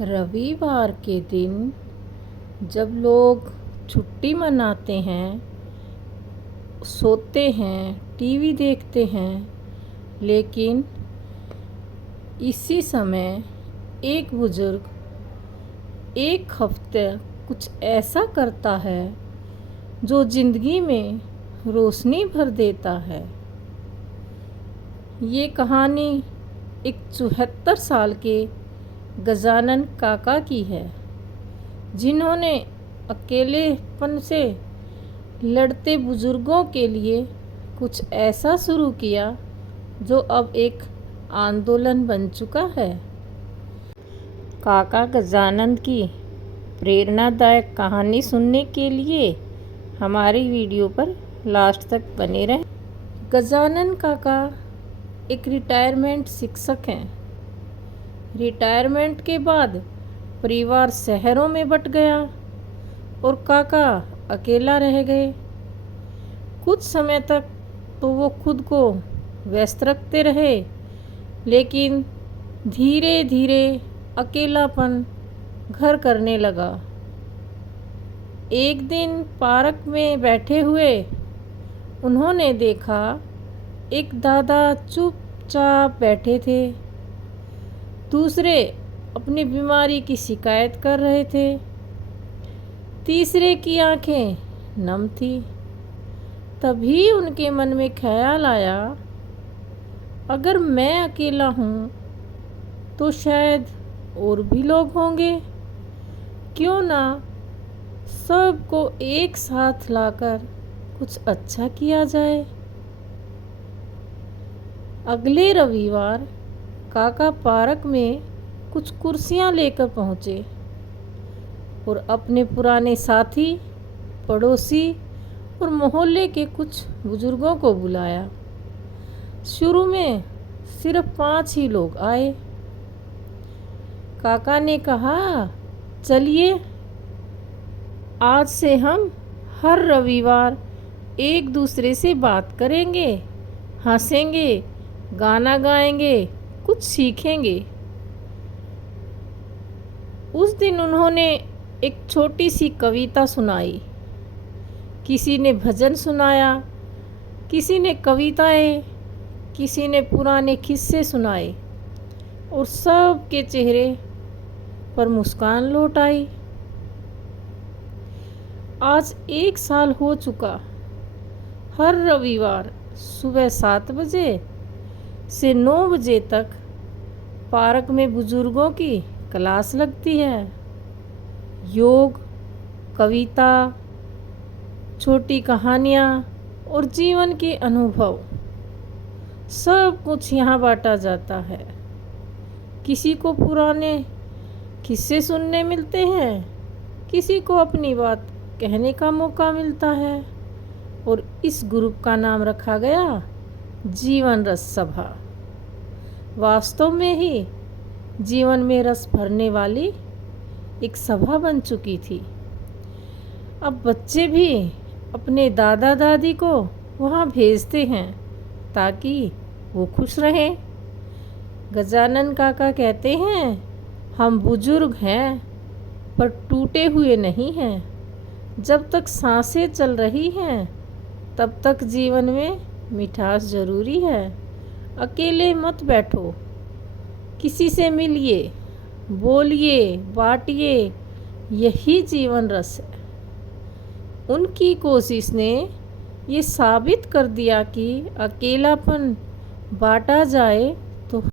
रविवार के दिन जब लोग छुट्टी मनाते हैं, सोते हैं, टीवी देखते हैं, लेकिन इसी समय एक बुजुर्ग एक हफ्ते कुछ ऐसा करता है जो ज़िंदगी में रोशनी भर देता है। ये कहानी एक 74 साल के गजानन काका की है, जिन्होंने अकेलेपन से लड़ते बुजुर्गों के लिए कुछ ऐसा शुरू किया जो अब एक आंदोलन बन चुका है। काका गजानन की प्रेरणादायक कहानी सुनने के लिए हमारी वीडियो पर लास्ट तक बने रहें। गजानन काका एक रिटायरमेंट शिक्षक हैं। रिटायरमेंट के बाद परिवार शहरों में बट गया और काका अकेला रह गए। कुछ समय तक तो वो खुद को व्यस्त रखते रहे, लेकिन धीरे धीरे अकेलापन घर करने लगा। एक दिन पार्क में बैठे हुए उन्होंने देखा एक दादा चुपचाप बैठे थे। दूसरे अपनी बीमारी की शिकायत कर रहे थे। तीसरे की आंखें नम थी। तभी उनके मन में ख्याल आया, अगर मैं अकेला हूँ तो शायद और भी लोग होंगे। क्यों ना सबको एक साथ लाकर कुछ अच्छा किया जाए। अगले रविवार काका पार्क में कुछ कुर्सियां लेकर पहुँचे और अपने पुराने साथी, पड़ोसी और मोहल्ले के कुछ बुजुर्गों को बुलाया। शुरू में सिर्फ 5 ही लोग आए। काका ने कहा, चलिए आज से हम हर रविवार एक दूसरे से बात करेंगे, हंसेंगे, गाना गाएंगे, कुछ सीखेंगे। उस दिन उन्होंने एक छोटी सी कविता सुनाई। किसी ने भजन सुनाया, किसी ने कविताएं, किसी ने पुराने किस्से सुनाए और सबके चेहरे पर मुस्कान लौट आई। आज 1 साल हो चुका। हर रविवार सुबह 7 बजे से 9 बजे तक पार्क में बुजुर्गों की क्लास लगती है। योग, कविता, छोटी कहानियाँ और जीवन के अनुभव सब कुछ यहाँ बांटा जाता है। किसी को पुराने किस्से सुनने मिलते हैं, किसी को अपनी बात कहने का मौका मिलता है और इस ग्रुप का नाम रखा गया जीवन रस सभा। वास्तव में ही जीवन में रस भरने वाली एक सभा बन चुकी थी। अब बच्चे भी अपने दादा दादी को वहाँ भेजते हैं ताकि वो खुश रहें। गजानन काका कहते हैं, हम बुजुर्ग हैं पर टूटे हुए नहीं हैं। जब तक सांसें चल रही हैं तब तक जीवन में मिठास ज़रूरी है। अकेले मत बैठो, किसी से मिलिए, बोलिए, बांटिए, यही जीवन रस है। उनकी कोशिश ने ये साबित कर दिया कि अकेलापन बांटा जाए